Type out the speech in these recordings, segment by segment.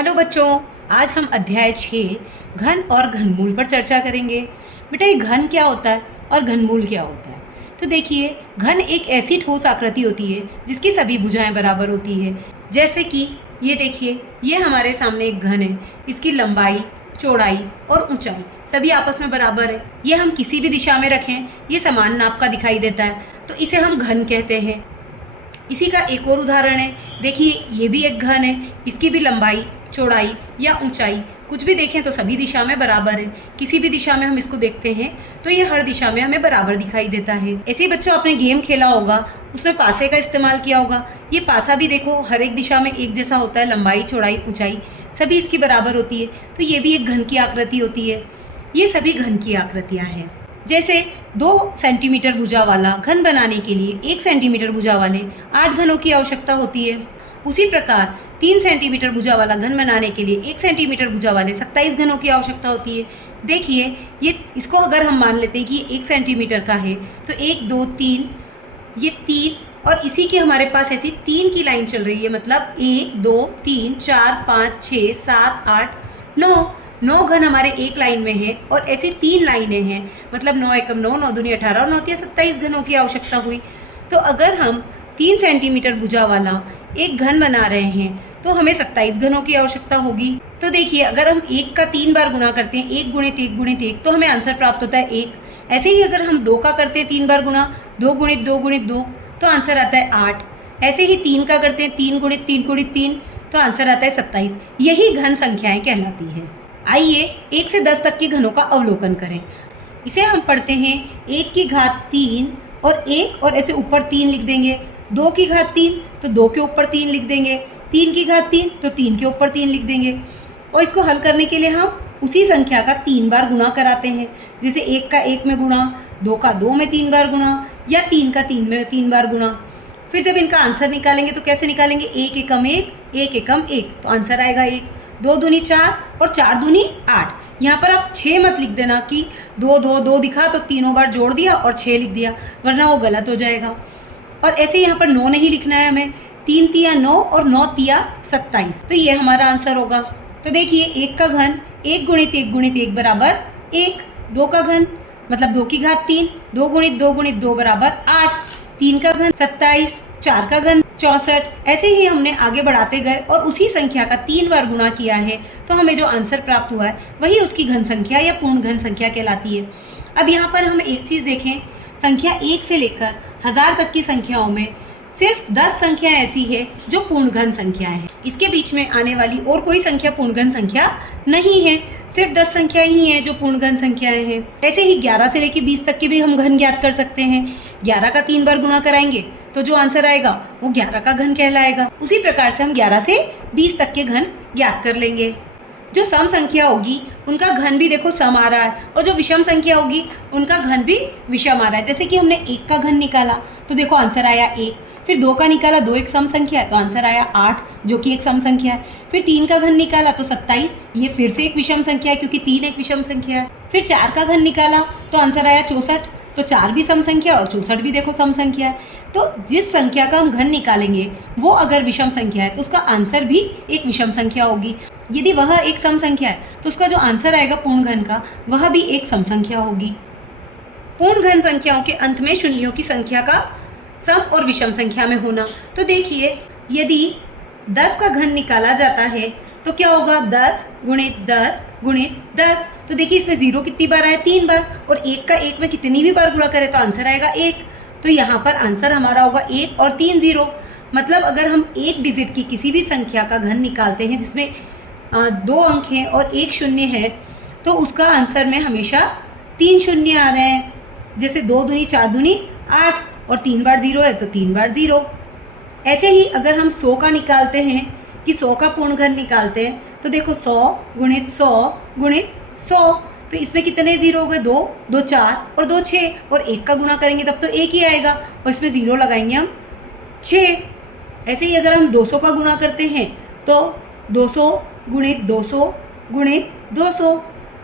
Hello बच्चों, आज हम अध्याय 6 घन और घनमूल पर चर्चा करेंगे। बेटा, ये घन क्या होता है और घनमूल क्या होता है? तो देखिए, घन एक ऐसी ठोस आकृति होती है जिसकी सभी भुजाएं बराबर होती है। जैसे कि ये देखिए, ये हमारे सामने एक घन है। इसकी लंबाई, चौड़ाई और ऊंचाई सभी आपस में बराबर है। ये हम किसी भी दिशा में रखें, ये समान नाप का दिखाई देता है, तो इसे हम घन कहते हैं। इसी का एक और उदाहरण है। देखिए, ये भी एक घन है। इसकी भी लंबाई, चौड़ाई या ऊंचाई कुछ भी देखें तो सभी दिशा में बराबर है। किसी भी दिशा में हम इसको देखते हैं तो ये हर दिशा में हमें बराबर दिखाई देता है। ऐसे ही बच्चों, आपने गेम खेला होगा, उसमें पासे का इस्तेमाल किया होगा। ये पासा भी देखो हर एक दिशा में एक जैसा होता है। लंबाई, चौड़ाई, ऊंचाई सभी इसकी बराबर होती है। तो ये भी एक घन की आकृति होती है। ये सभी घन की आकृतियाँ हैं। जैसे 2 सेंटीमीटर भुजा वाला घन बनाने के लिए 1 सेंटीमीटर भुजा वाले 8 घनों की आवश्यकता होती है। उसी प्रकार 3 सेंटीमीटर भुजा वाला घन बनाने के लिए 1 सेंटीमीटर भुजा वाले 27 घनों की आवश्यकता होती है। देखिए, ये इसको अगर हम मान लेते हैं कि 1 सेंटीमीटर का है, तो 1, 2, 3, ये 3 और इसी की हमारे पास ऐसी 3 की लाइन चल रही है। मतलब 1, 2, 3, 4, 5, 6, 7, 8, 9 घन हमारे एक लाइन में है और ऐसी 3 लाइनें हैं। मतलब 9 एकम 9, 9 दूनी 18 और 9 तिया 27 घनों की आवश्यकता हुई। तो अगर हम 3 सेंटीमीटर भुजा वाला एक घन बना रहे हैं तो हमें 27 घनों की आवश्यकता होगी। तो देखिए, अगर हम 1 का 3 बार गुणा करते हैं, 1 गुणित 1 गुणित 1, तो हमें आंसर प्राप्त होता है 1। ऐसे ही अगर हम 2 का करते हैं 3 बार गुणा, 2 गुणित 2 गुणित 2, तो आंसर आता है 8। ऐसे ही 3 का करते हैं 3 गुणित 3 गुणित 3, तो आंसर आता है 27। यही घन संख्याएं कहलाती हैं। आइए 1 से 10 तक के घनों का अवलोकन करें। इसे हम पढ़ते हैं 1 की घात 3 और 1 और ऐसे ऊपर 3 लिख देंगे। 2 की घात 3 तो 2 के ऊपर 3 लिख देंगे। 3 की घात 3 तो 3 के ऊपर 3 लिख देंगे। और इसको हल करने के लिए हम उसी संख्या का 3 बार गुणा कराते हैं। जैसे 1 का 1 में गुणा, 2 का 2 में 3 बार गुणा या 3 का 3 में 3 बार गुणा। फिर जब इनका आंसर निकालेंगे तो कैसे निकालेंगे? 1 एकम 1, 1 एकम 1, तो आंसर आएगा 1। 2 दूनी 4 और 4 दूनी 8। यहाँ पर आप 6 मत लिख देना कि 2 2 2 दिखा तो तीनों बार जोड़ दिया और 6 लिख दिया, वरना वो गलत हो जाएगा। और ऐसे यहाँ पर 9 नहीं लिखना है हमें। 3 तिया 9 और 9 तिया 27, तो ये हमारा आंसर होगा। तो देखिए, 1 का घन 1 गुणित 1 गुणित 1 बराबर 1। 2 का घन मतलब 2 की घात 3, 2 गुणित 2 बराबर 8। 3 का घन 27, 4 का घन 64। ऐसे ही हमने आगे बढ़ाते गए और उसी संख्या का 3 बार गुणा किया है, तो हमें जो आंसर प्राप्त हुआ है वही उसकी घन संख्या या पूर्ण घन संख्या कहलाती है। अब यहाँ पर हम एक चीज़ देखें, संख्या 1 से लेकर 1000 तक की संख्याओं में सिर्फ 10 संख्या ऐसी है जो पूर्ण घन संख्याएं हैं। इसके बीच में आने वाली और कोई संख्या पूर्ण घन संख्या नहीं है। सिर्फ 10 संख्या ही हैं जो पूर्ण घन संख्याएं हैं। ऐसे ही 11 से लेकर 20 तक के भी हम घन ज्ञात कर सकते हैं। 11 का 3 बार गुणा कराएंगे तो जो आंसर आएगा वो 11 का घन कहलाएगा। उसी प्रकार से हम 11 से 20 तक के घन ज्ञात कर लेंगे। जो सम संख्या होगी उनका घन भी देखो सम आ रहा है, और जो विषम संख्या होगी उनका घन भी विषम आ रहा है। जैसे कि हमने 1 का घन निकाला तो देखो आंसर आया 1। फिर 2 का निकाला, 2 एक सम संख्या है तो आंसर आया 8, जो कि एक सम संख्या है। फिर 3 का घन निकाला तो 27, ये फिर से एक विषम संख्या है क्योंकि 3 एक विषम संख्या है। फिर 4 का घन निकाला तो आंसर आया 64, तो 4 भी सम संख्या और 64 भी देखो सम संख्या है। तो जिस संख्या का हम घन निकालेंगे वो अगर विषम संख्या है तो उसका आंसर भी एक विषम संख्या होगी। यदि वह एक सम संख्या है तो उसका जो आंसर आएगा पूर्ण घन का, वह भी एक सम संख्या होगी। पूर्ण घन संख्याओं के अंत में शून्यों की संख्या का सम और विषम संख्या में होना। तो देखिए, यदि 10 का घन निकाला जाता है तो क्या होगा? 10 गुणित 10 गुणित 10। तो देखिए, इसमें 0 कितनी बार आया? 3 बार। और 1 का 1 में कितनी भी बार गुणा करें तो आंसर आएगा 1। तो यहाँ पर आंसर हमारा होगा 1 और 3 0। मतलब अगर हम एक डिजिट की किसी भी संख्या का घन निकालते हैं जिसमें 2 अंक हैं और 1 शून्य है, तो उसका आंसर में हमेशा 3 शून्य आ रहे हैं। जैसे 2 दूनी 4 दूनी 8 और 3 बार 0 है तो 3 बार 0। ऐसे ही अगर हम 100 का निकालते हैं कि 100 का पूर्ण घन निकालते हैं तो देखो 100 गुणित 100 गुणित 100, तो इसमें कितने 0 हो गए? 2 2 4 और 2 6, और 1 का गुणा करेंगे तब तो 1 ही आएगा और इसमें 0 लगाएंगे हम 6। ऐसे ही अगर हम 200 का गुणा करते हैं तो 200 गुणित 200 गुणित 200,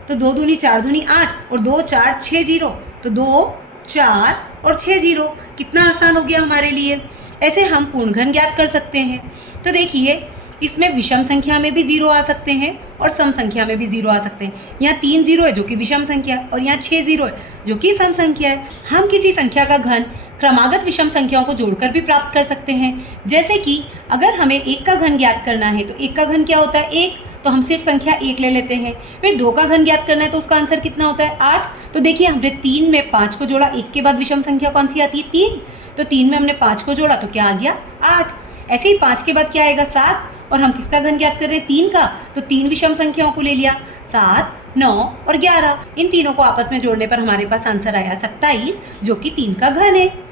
तो 2 दूनी 4 दूनी 8 और 2 4 6 0, तो 2 4 और 6 0। कितना आसान हो गया हमारे लिए। ऐसे हम पूर्ण घन ज्ञात कर सकते हैं। तो देखिए, इसमें विषम संख्या में भी 0 आ सकते हैं और सम संख्या में भी 0 आ सकते हैं। यहाँ 3 0 है जो कि विषम संख्या है और यहाँ 6 0 है जो कि सम संख्या है। हम किसी संख्या का घन क्रमागत विषम संख्याओं को जोड़कर भी प्राप्त कर सकते हैं। जैसे कि अगर हमें 1 का घन ज्ञात करना है तो 1 का घन क्या होता है 1, तो हम सिर्फ संख्या 1 ले लेते हैं। फिर 2 का घन ज्ञात करना है तो उसका आंसर कितना होता है 8। तो देखिए हमने 3 में 5 को जोड़ा, 1 के बाद विषम संख्या कौन सी आती है 3, तो 3 में हमने 5 को जोड़ा तो क्या आ गया 8। ऐसे ही 5 के बाद क्या आएगा 7, और हम किसका घन ज्ञात कर रहे हैं 3 का, तो 3 विषम संख्याओं को ले लिया 7, 9 और 11। इन तीनों को आपस में जोड़ने पर हमारे पास आंसर आया 27 जो कि 3 का घन है।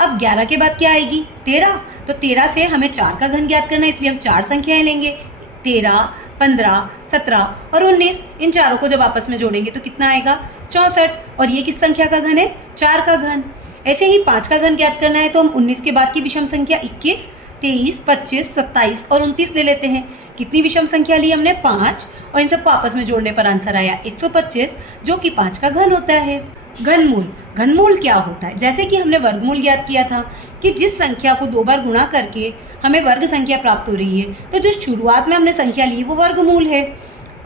अब 11 के बाद क्या आएगी 13, तो 13 से हमें 4 का घन ज्ञात करना है, इसलिए हम 4 संख्याएं लेंगे 13, 15, 17 और 19। इन चारों को जब आपस में जोड़ेंगे तो कितना आएगा 64, और ये किस संख्या का घन है 4 का घन। ऐसे ही 5 का घन ज्ञात करना है तो हम 19 के बाद की विषम संख्या 21, 23, 25, 27 और 29 ले लेते हैं। कितनी विषम संख्या ली हमने 5, और इन सबको आपस में जोड़ने पर आंसर आया 125 जो कि 5 का घन होता है। घनमूल, घनमूल क्या होता है? जैसे कि हमने वर्गमूल ज्ञात किया था कि जिस संख्या को 2 बार गुणा करके हमें वर्ग संख्या प्राप्त हो रही है, तो जो शुरुआत में हमने संख्या ली वो वर्गमूल है।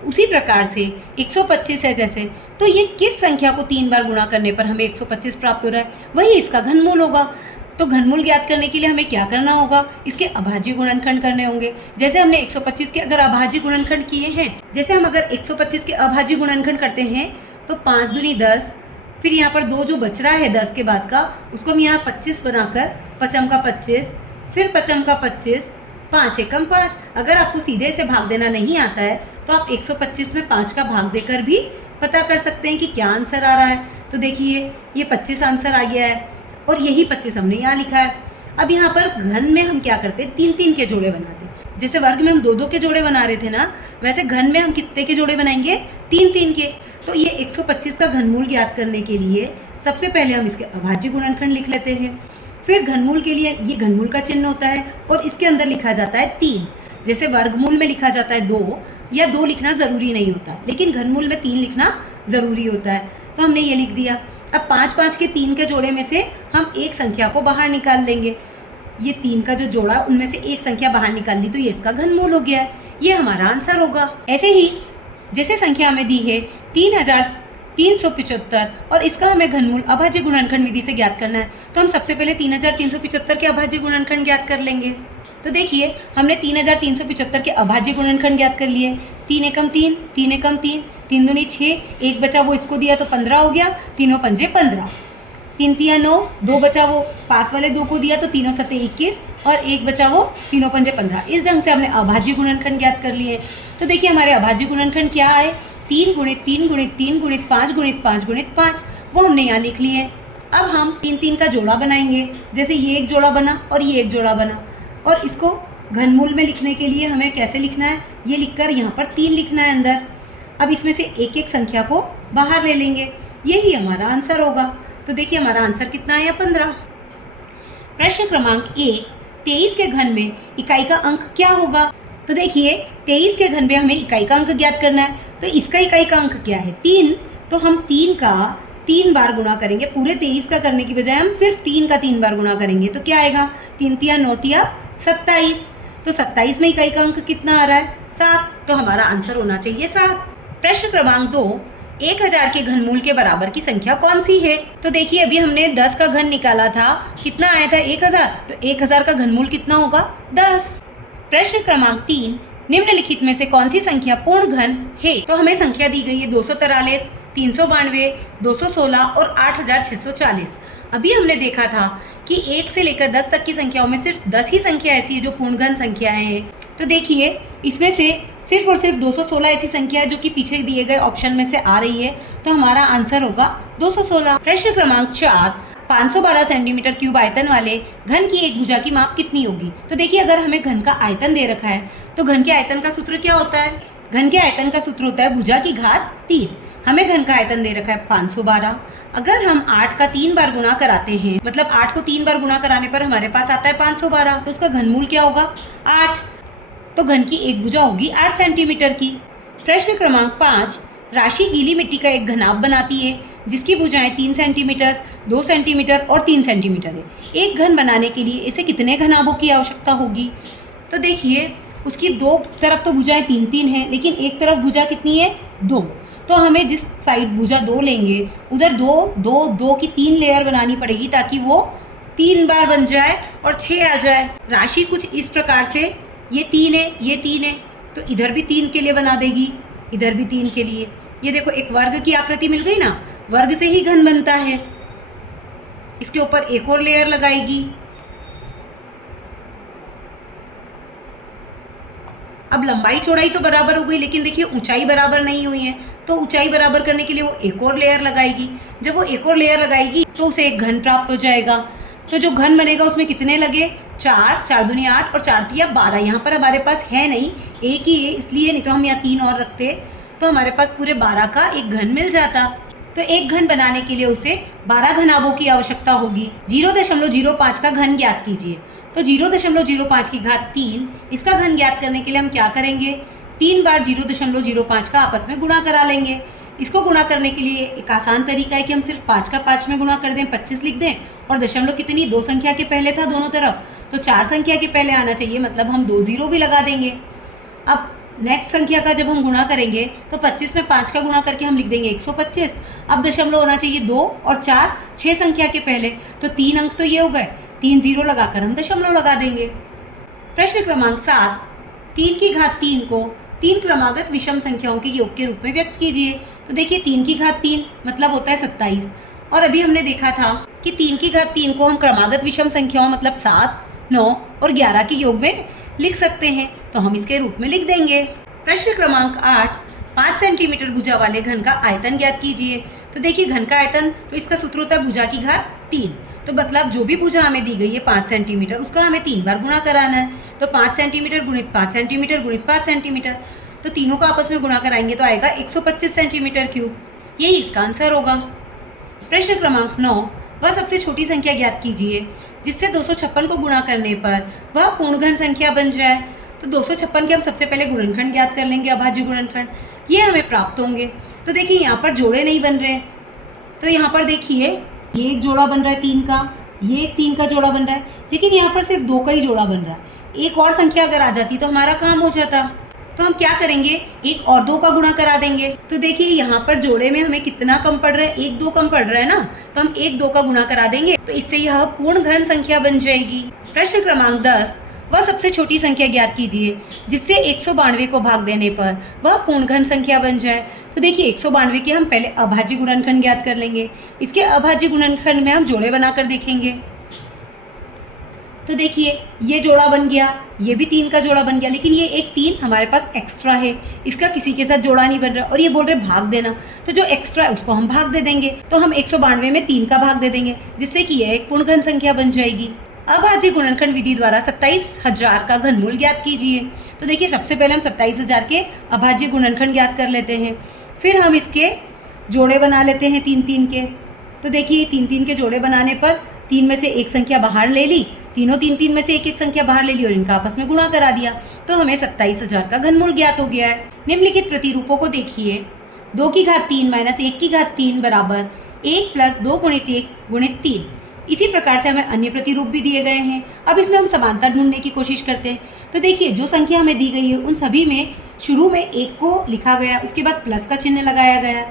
उसी प्रकार से 125 है जैसे, तो ये किस संख्या को 3 बार गुणा करने पर हमें 125 प्राप्त हो रहा है, वही इसका घनमूल होगा। तो घनमूल ज्ञात करने के लिए हमें क्या करना होगा, इसके अभाज्य गुणनखंड करने होंगे। जैसे हमने 125 के अगर अभाज्य गुणनखंड किए हैं, जैसे हम अगर 125 के अभाज्य गुणनखंड करते हैं तो 5 दूनी 10, फिर यहाँ पर 2 जो बच रहा है 10 के बाद का, उसको हम यहाँ 25 बनाकर, पचम का 25, फिर पचम का 25, 5 एकम 5। अगर आपको सीधे से भाग देना नहीं आता है तो आप 125 में 5 का भाग देकर भी पता कर सकते हैं कि क्या आंसर आ रहा है। तो देखिए ये 25 आंसर आ गया है और यही 25 हमने यहाँ लिखा है। अब यहाँ पर घन में हम क्या करते हैं 3-3 के जोड़े बनाते हैं। जैसे वर्ग में हम 2-2 के जोड़े बना रहे थे ना, वैसे घन में हम कितने के जोड़े बनाएंगे 3-3 के। तो ये 125 का घनमूल ज्ञात करने के लिए सबसे पहले हम इसके अभाज्य गुणनखंड लिख लेते हैं। फिर घनमूल के लिए ये घनमूल का चिन्ह होता है और इसके अंदर लिखा जाता है 3। जैसे वर्गमूल में लिखा जाता है 2 या 2 लिखना ज़रूरी नहीं होता, लेकिन घनमूल में 3 लिखना ज़रूरी होता है। तो हमने ये लिख दिया। अब 5-5 के 3 के जोड़े में से हम एक संख्या को बाहर निकाल लेंगे। ये 3 का जो जोड़ा उनमें से एक संख्या बाहर निकाल ली तो ये इसका घनमूल हो गया है, ये हमारा आंसर होगा। ऐसे ही जैसे संख्या हमें दी है 3375 और इसका हमें घनमूल अभाज्य गुणनखंड विधि से ज्ञात करना है, तो हम सबसे पहले 3375 के अभाज्य गुणनखंड ज्ञात कर लेंगे। तो देखिए हमने 3375 के अभाज्य गुणनखंड ज्ञात कर लिए। 3 एकम 3, 3 एकम 3, 3 दूनी 6, एक बचा वो इसको दिया तो 15 हो गया, तीनों पंजे 15, 3 तिया 9, 2 बचा वो पास वाले 2 को दिया तो तीनों सत्ते 21 और एक बचा वो तीनों पंजे 15। इस ढंग से हमने अभाज्य गुणनखंड ज्ञात कर लिए। तो देखिए हमारे अभाज्य गुणनखंड क्या आए 3 गुणित 3 गुणित 3 गुणित 5 गुणित 5 गुणित 5, वो हमने यहाँ लिख लिए। अब हम 3-3 का जोड़ा बनाएंगे। जैसे ये एक जोड़ा बना और ये एक जोड़ा बना, और इसको घनमूल में लिखने के लिए हमें कैसे लिखना है, ये लिखकर यहाँ पर 3 लिखना है अंदर। अब इसमें से एक एक संख्या को बाहर ले लेंगे, यही हमारा आंसर होगा। तो देखिए हमारा आंसर कितना आया 15। प्रश्न क्रमांक 1, 23 के घन में इकाई का अंक क्या होगा? तो देखिए 23 के घन में हमें इकाई का अंक ज्ञात करना है, तो इसका इकाई का अंक क्या है 3, तो हम 3 का 3 बार गुणा करेंगे। पूरे 23 का करने की बजाय हम सिर्फ 3 का 3 बार गुणा करेंगे तो क्या आएगा 3 तिया 9 तिया 27। तो 27 में इकाई का अंक कितना आ रहा है 7, तो हमारा आंसर होना चाहिए 7। प्रश्न क्रमांक 2, 1000 के घनमूल के बराबर की संख्या कौन सी है? तो देखिए अभी हमने 10 का घन निकाला था, कितना आया था 1000, तो 1000 का घनमूल कितना होगा 10। प्रश्न क्रमांक 3, निम्नलिखित में से कौन सी संख्या पूर्ण घन है? तो हमें संख्या दी गई है 243, 392, 216 और 8640। अभी हमने देखा था कि 1 से लेकर 10 तक की संख्याओं में सिर्फ 10 ही संख्या ऐसी है जो पूर्ण घन संख्याएं हैं। तो देखिए इसमें से सिर्फ और सिर्फ 216 ऐसी संख्या है जो कि पीछे दिए गए ऑप्शन में से आ रही है, तो हमारा आंसर होगा 216। प्रश्न क्रमांक 4, 512 सेंटीमीटर क्यूब आयतन वाले घन की एक भुजा की माप कितनी होगी? तो देखिए अगर हमें घन का आयतन दे रखा है तो घन के आयतन का सूत्र क्या होता है? घन के आयतन का सूत्र होता है भुजा की घात 3। हमें घन का आयतन दे रखा है 512। अगर हम 8 का 3 बार गुणा कराते हैं, मतलब 8 को 3 बार गुणा कराने पर हमारे पास आता है 512, तो उसका घनमूल क्या होगा 8। तो घन की एक भुजा होगी 8 सेंटीमीटर की। प्रश्न क्रमांक 5, राशि गीली मिट्टी का एक घनाभ बनाती है जिसकी भुजाएं 3 सेंटीमीटर, 2 सेंटीमीटर और 3 सेंटीमीटर है। एक घन बनाने के लिए इसे कितने घनाभों की आवश्यकता होगी? तो देखिए उसकी दो तरफ तो भुजाएं 3-3 हैं, लेकिन एक तरफ भुजा कितनी है 2। तो हमें जिस साइड भुजा 2 लेंगे उधर 2 2 2 की 3 लेयर बनानी पड़ेगी ताकि वो 3 बार बन जाए और 6 आ जाए। राशि कुछ इस प्रकार से, ये 3 है, ये 3 है, तो इधर भी 3 के लिए बना देगी, इधर भी 3 के लिए। ये देखो एक वर्ग की आकृति मिल गई ना, वर्ग से ही घन बनता है। इसके ऊपर एक और लेयर लगाएगी। अब लंबाई चौड़ाई तो बराबर हो गई, लेकिन देखिए ऊंचाई बराबर नहीं हुई है, तो ऊंचाई बराबर करने के लिए वो एक और लेयर लगाएगी। जब वो एक और लेयर लगाएगी तो उसे एक घन प्राप्त हो जाएगा। तो जो घन बनेगा उसमें कितने लगे, 4, 4 दूनी 8 और 4 तिया 12। यहाँ पर हमारे पास है नहीं, एक ही है इसलिए, नहीं तो हम यहाँ 3 और रखते तो हमारे पास पूरे 12 का एक घन मिल जाता। तो एक घन बनाने के लिए उसे 12 घनाभों की आवश्यकता होगी। 0.05 का घन ज्ञात कीजिए। तो 0.05 की घात 3, इसका घन ज्ञात करने के लिए हम क्या करेंगे, 3 बार 0.05 का आपस में गुणा करा लेंगे। इसको गुणा करने के लिए एक आसान तरीका है कि हम सिर्फ 5 का 5 में गुणा कर दें, 25 लिख दें, और दशमलव कितनी 2 संख्या के पहले था दोनों तरफ, तो 4 संख्या के पहले आना चाहिए, मतलब हम 2 0 भी लगा देंगे। अब नेक्स्ट संख्या का जब हम गुणा करेंगे तो 25 में 5 का गुणा करके हम लिख देंगे 125। अब दशमलव होना चाहिए 2 और 4 6 संख्या के पहले, तो 3 अंक तो ये हो गए, 3 0 लगाकर हम दशमलव लगा देंगे। प्रश्न क्रमांक 7, 3 की घात 3 को 3 क्रमागत विषम संख्याओं के योग के रूप में व्यक्त कीजिए। तो देखिए 3 की घात 3 मतलब होता है 27, और अभी हमने देखा था कि 3 की घात 3 को हम क्रमागत विषम संख्याओं मतलब 7, 9 और 11 के योग में लिख सकते हैं, तो हम इसके रूप में लिख देंगे। प्रश्न क्रमांक 8, 5 सेंटीमीटर भुजा वाले घन का आयतन ज्ञात कीजिए। तो देखिए घन का आयतन, तो इसका सूत्र होता है भुजा की घात 3। तो मतलब जो भी भुजा हमें दी गई है 5 सेंटीमीटर, उसका हमें 3 बार गुणा कराना है। तो 5 सेंटीमीटर गुणित 5 सेंटीमीटर गुणित 5 सेंटीमीटर, तो तीनों का आपस में गुणा कराएंगे तो आएगा 125 सेंटीमीटर क्यूब। यही इसका आंसर होगा। प्रश्न क्रमांक 9, वह सबसे छोटी संख्या ज्ञात कीजिए जिससे 256 को गुणा करने पर वह पूर्ण घन संख्या बन जाए। तो 256 के हम सबसे पहले गुणनखंड ज्ञात कर लेंगे, अभाज्य गुणनखंड, ये हमें प्राप्त होंगे। तो देखिए यहाँ पर जोड़े नहीं बन रहे, तो यहाँ पर देखिए ये एक जोड़ा बन रहा है 3 का, ये एक 3 का जोड़ा बन रहा है, लेकिन यहाँ पर सिर्फ 2 का ही जोड़ा बन रहा है। एक और संख्या अगर आ जाती तो हमारा काम हो जाता। तो हम क्या करेंगे, 1 और 2 का गुणा करा देंगे। तो देखिए यहाँ पर जोड़े में हमें कितना कम पड़ रहा है, 1 2 कम पड़ रहा है ना, तो हम 1 2 का गुणा करा देंगे, तो इससे यह पूर्ण घन संख्या बन जाएगी। प्रश्न क्रमांक 10, वह सबसे छोटी संख्या ज्ञात कीजिए जिससे 192 को भाग देने पर वह पूर्ण घन संख्या बन जाए। तो देखिए 192 के हम पहले अभाज्य गुणनखंड ज्ञात कर लेंगे, इसके अभाज्य गुणनखंड में हम जोड़े बनाकर देखेंगे। तो देखिए ये जोड़ा बन गया, ये भी 3 का जोड़ा बन गया, लेकिन ये एक 3 हमारे पास एक्स्ट्रा है, इसका किसी के साथ जोड़ा नहीं बन रहा, और ये बोल रहे भाग देना, तो जो एक्स्ट्रा है उसको हम भाग दे देंगे। तो हम 192 में 3 का भाग दे देंगे, जिससे कि यह एक पूर्ण घन संख्या बन जाएगी। अभाज्य गुणनखंड विधि द्वारा 27,000 का घनमूल ज्ञात कीजिए। तो देखिए सबसे पहले हम 27,000 के अभाज्य गुणनखंड ज्ञात कर लेते हैं, फिर हम इसके जोड़े बना लेते हैं 3-3 के। तो देखिए 3-3 के जोड़े बनाने पर 3 में से एक संख्या बाहर ले ली, तीनों 3-3 में से एक एक संख्या बाहर ले ली और इनका आपस में गुणा करा दिया, तो हमें 27,000 का घनमूल ज्ञात हो गया है। निम्नलिखित प्रतिरूपों को देखिए। 2 की घात 3 माइनस 1 की घात 3 बराबर 1 प्लस 2 गुणित 1 गुणित 3। इसी प्रकार से हमें अन्य प्रतिरूप भी दिए गए हैं। अब इसमें हम समानता ढूंढने की कोशिश करते हैं। तो देखिए जो संख्या हमें दी गई है उन सभी में शुरू में 1 को लिखा गया, उसके बाद प्लस का चिन्ह लगाया गया,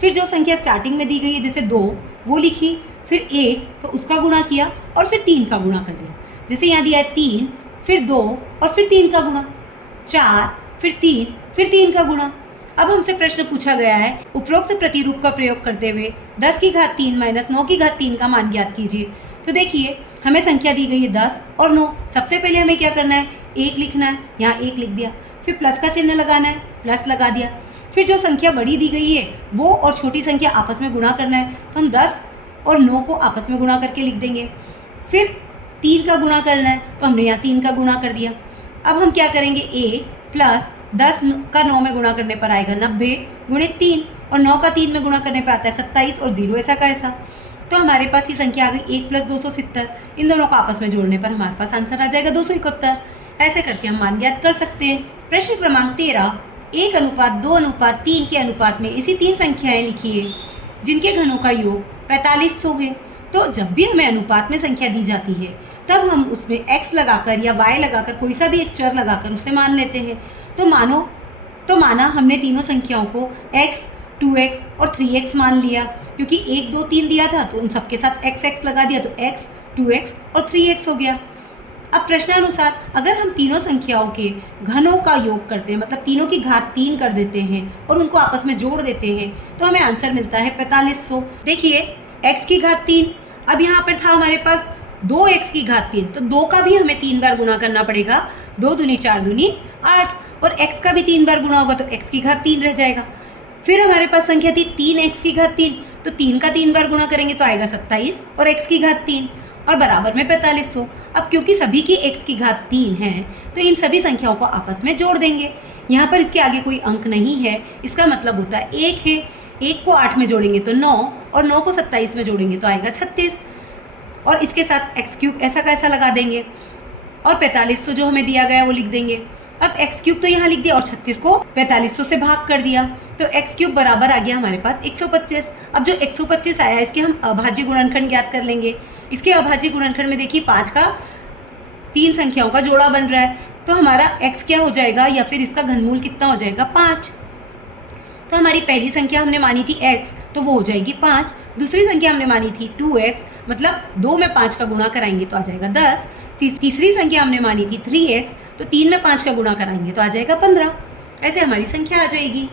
फिर जो संख्या स्टार्टिंग में दी गई है जैसे 2 वो लिखी, फिर 1 तो उसका गुणा किया और फिर 3 का गुणा कर दिया। जैसे यहाँ दिया है 3 फिर 2 और फिर 3 का गुणा, 4 फिर 3 फिर 3 का गुणा। अब हमसे प्रश्न पूछा गया है उपरोक्त प्रतिरूप का प्रयोग करते हुए 10 की घात 3 माइनस 9 की घात 3 का मान ज्ञात कीजिए। तो देखिए हमें संख्या दी गई है 10 और 9। सबसे पहले हमें क्या करना है, 1 लिखना है, यहाँ 1 लिख दिया, फिर प्लस का चिन्ह लगाना है, प्लस लगा दिया, फिर जो संख्या बड़ी दी गई है वो और छोटी संख्या आपस में गुणा करना है, तो हम 10 और 9 को आपस में गुणा करके लिख देंगे। फिर 3 का गुणा करना है, तो हमने यहाँ 3 का गुणा कर दिया। अब हम क्या करेंगे, 1 प्लस 10 का 9 में गुणा करने पर आएगा 90 गुणित 3, और 9 का 3 में गुणा करने पर आता है 27 और 0 ऐसा का ऐसा। तो हमारे पास ये संख्या आ गई 1 प्लस 270। इन दोनों को आपस में जोड़ने पर हमारे पास आंसर आ जाएगा 271। ऐसे करके हम मान ज्ञात कर सकते हैं। प्रश्न क्रमांक 13, 1:2:3 के अनुपात में ऐसी 3 संख्याएं लिखिए जिनके घनों का योग 4500 है। तो जब भी हमें अनुपात में संख्या दी जाती है तब हम उसमें x लगाकर या y लगाकर कोई सा भी एक चर लगाकर उसे मान लेते हैं। तो माना हमने तीनों संख्याओं को x, 2x और 3x मान लिया, क्योंकि 1, 2, 3 दिया था तो उन सबके साथ x लगा दिया, तो x, 2x और 3x हो गया। अब प्रश्नानुसार अगर हम तीनों संख्याओं के घनों का योग करते हैं, मतलब तीनों की घात 3 कर देते हैं और उनको आपस में जोड़ देते हैं, तो हमें आंसर मिलता है 4500। देखिए x की घात 3, अब यहाँ पर था हमारे पास 2x की घात 3, तो 2 का भी हमें 3 बार गुणा करना पड़ेगा, 2 दूनी 4 दूनी 8, और x का भी 3 बार गुणा होगा तो x की घात 3 रह जाएगा। फिर हमारे पास संख्या थी 3x की घात 3, तो 3 का 3 बार गुणा करेंगे तो आएगा 27 और x की घात 3 और बराबर में 4500। अब क्योंकि सभी की x की घात 3 है तो इन सभी संख्याओं को आपस में जोड़ देंगे। यहाँ पर इसके आगे कोई अंक नहीं है, इसका मतलब होता है 1 है, 1 को 8 में जोड़ेंगे तो 9 और 9 को 27 में जोड़ेंगे तो आएगा 36, और इसके साथ x³ ऐसा का ऐसा लगा देंगे और 4500 जो हमें दिया गया वो लिख देंगे। अब x³ तो यहाँ लिख दिया और 36 को 4500 से भाग कर दिया, तो x³ बराबर आ गया हमारे पास 125। अब जो 125 आया इसके हम अभाज्य गुणनखंड ज्ञात कर लेंगे। इसके अभाज्य गुणनखंड में देखिए 5 का 3 संख्याओं का जोड़ा बन रहा है, तो हमारा x क्या हो जाएगा या फिर इसका घनमूल कितना हो जाएगा 5। तो हमारी पहली संख्या हमने मानी थी x, तो वो हो जाएगी 5। दूसरी संख्या हमने मानी थी 2x, मतलब 2 में 5 का गुणा कराएंगे तो आ जाएगा 10। तीसरी संख्या हमने मानी थी 3x, तो 3 में 5 का गुणा कराएंगे तो आ जाएगा 15। ऐसे हमारी संख्या आ जाएगी।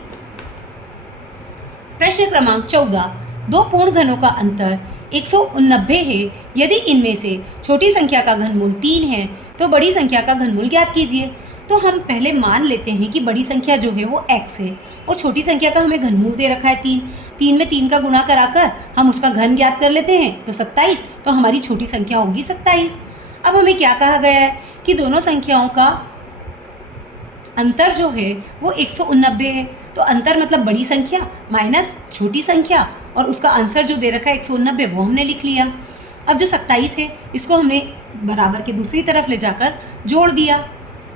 प्रश्न क्रमांक 14, दो पूर्ण घनों का अंतर 189 है। यदि इनमें से छोटी संख्या का घनमूल 3 है तो बड़ी संख्या का घनमूल ज्ञात कीजिए। तो हम पहले मान लेते हैं कि बड़ी संख्या जो है वो x है और छोटी संख्या का हमें घनमूल दे रखा है 3। 3 में 3 का गुणा कराकर हम उसका घन ज्ञात कर लेते हैं, तो 27, तो हमारी छोटी संख्या होगी 27। अब हमें क्या कहा गया है कि दोनों संख्याओं का अंतर जो है वो 189 है, तो अंतर मतलब बड़ी संख्या माइनस छोटी संख्या, और उसका आंसर जो दे रखा है 189 वो हमने लिख लिया। अब जो 27 है इसको हमने बराबर के दूसरी तरफ ले जाकर जोड़ दिया,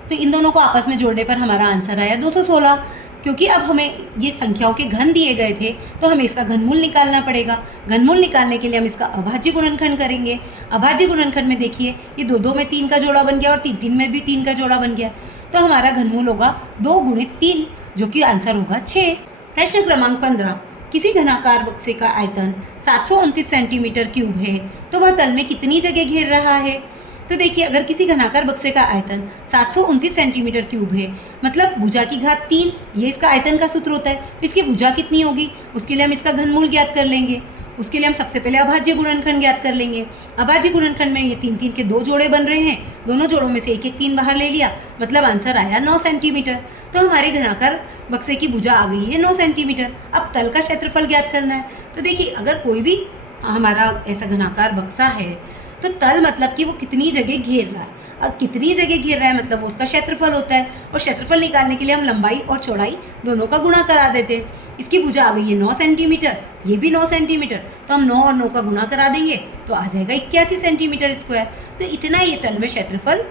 तो इन दोनों को आपस में जोड़ने पर हमारा आंसर आया 216। क्योंकि अब हमें ये संख्याओं के घन दिए गए थे तो हमें इसका घनमूल निकालना पड़ेगा। घनमूल निकालने के लिए हम इसका अभाज्य गुणनखंड करेंगे। अभाज्य गुणनखंड में देखिए ये 2 में 3 का जोड़ा बन गया और 3 में भी 3 का जोड़ा बन गया, तो हमारा घनमूल होगा 2 × 3, जो कि आंसर होगा 6। प्रश्न क्रमांक 15, किसी घनाकार बक्से का आयतन 729 सेंटीमीटर क्यूब है तो वह तल में कितनी जगह घेर रहा है। तो देखिए अगर किसी घनाकार बक्से का आयतन 729 सेंटीमीटर क्यूब है, मतलब भुजा की घात 3, ये इसका आयतन का सूत्र होता है, तो इसकी भुजा कितनी होगी उसके लिए हम इसका घनमूल ज्ञात कर लेंगे। उसके लिए हम सबसे पहले अभाज्य गुणनखंड ज्ञात कर लेंगे। अभाज्य गुणनखंड में ये 3 के 2 जोड़े बन रहे हैं, दोनों जोड़ों में से एक 3 बाहर ले लिया, मतलब आंसर आया 9 सेंटीमीटर। तो हमारे घनाकार बक्से की भुजा आ गई है 9 सेंटीमीटर। अब तल का क्षेत्रफल ज्ञात करना है। तो देखिए अगर कोई भी हमारा ऐसा घनाकार बक्सा है तो तल मतलब कि वो कितनी जगह घेर रहा है। अब कितनी जगह घेर रहा है मतलब वो उसका क्षेत्रफल होता है, और क्षेत्रफल निकालने के लिए हम लंबाई और चौड़ाई दोनों का गुणा करा देते हैं। इसकी भुजा आ गई है 9 सेंटीमीटर, ये भी 9 सेंटीमीटर, तो हम 9 और 9 का गुणा करा देंगे तो आ जाएगा 81 सेंटीमीटर स्क्वायर। तो इतना ये तल में क्षेत्रफल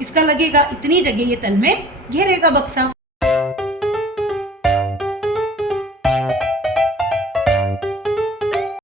इसका लगेगा, इतनी जगह ये तल में घेरेगा बक्सा।